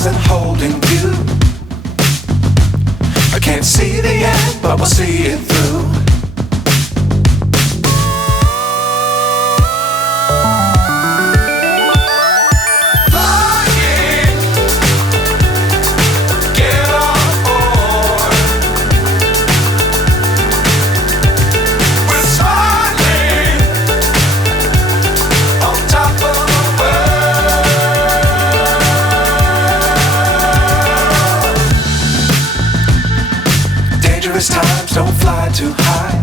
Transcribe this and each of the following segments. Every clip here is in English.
stars and holding you. I can't see the end, but we'll see it through. Times don't fly too high.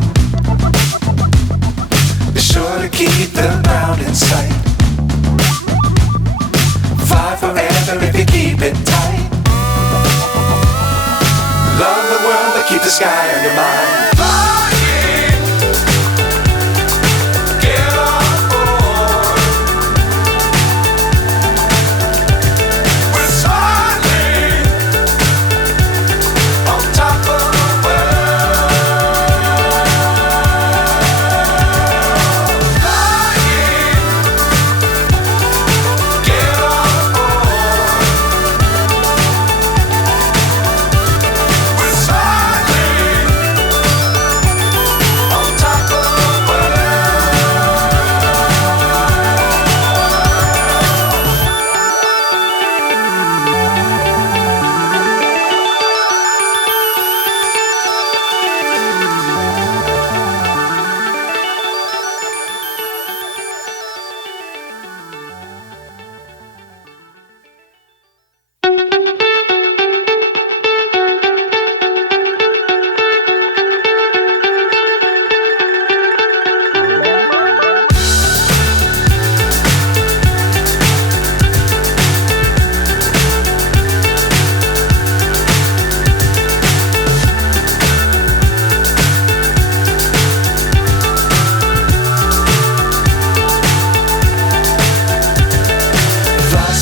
Be sure to keep the ground in sight. Fly forever if you keep it tight. Love the world but keep the sky on your mind.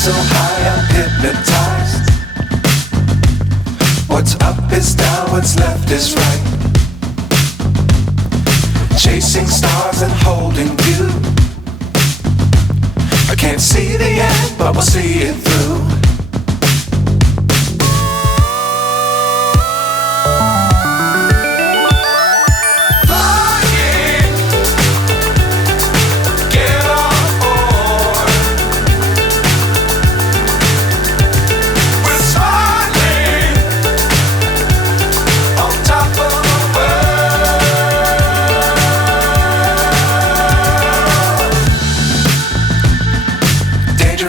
So high I'm hypnotized. What's up is down, what's left is right. Chasing stars and holding you. I can't see the end, but we'll see it through.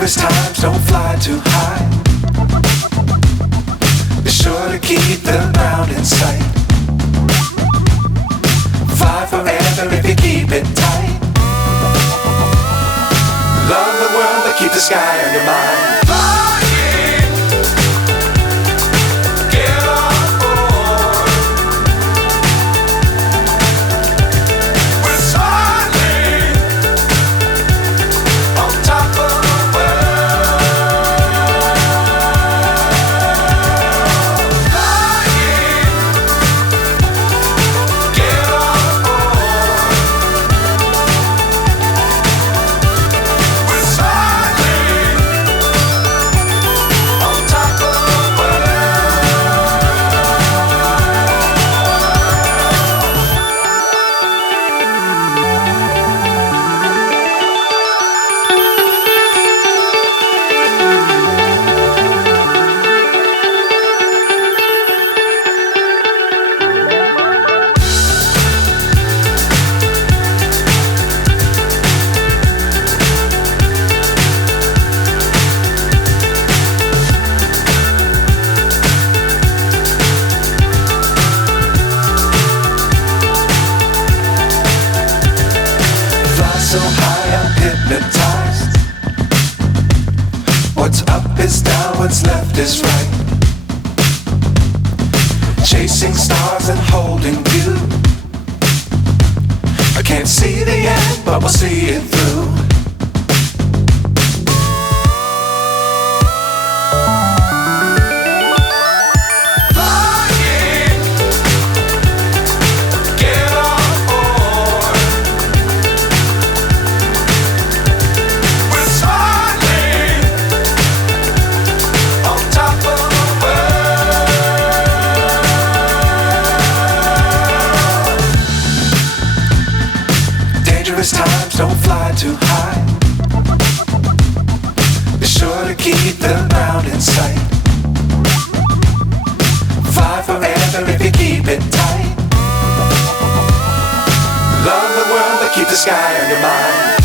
Times don't fly too high. Be sure to keep the ground in sight. Fly forever if you keep it tight. Love the world but keep the sky on your mind. So high I'm hypnotized. What's up is down, what's left is right. Chasing stars and holding you. I can't see the end, but we'll see it through. On top dangerous times, don't fly too high. Be sure to keep the ground in sight. Fly forever if you keep it tight. Love the world, but keep the sky on your mind.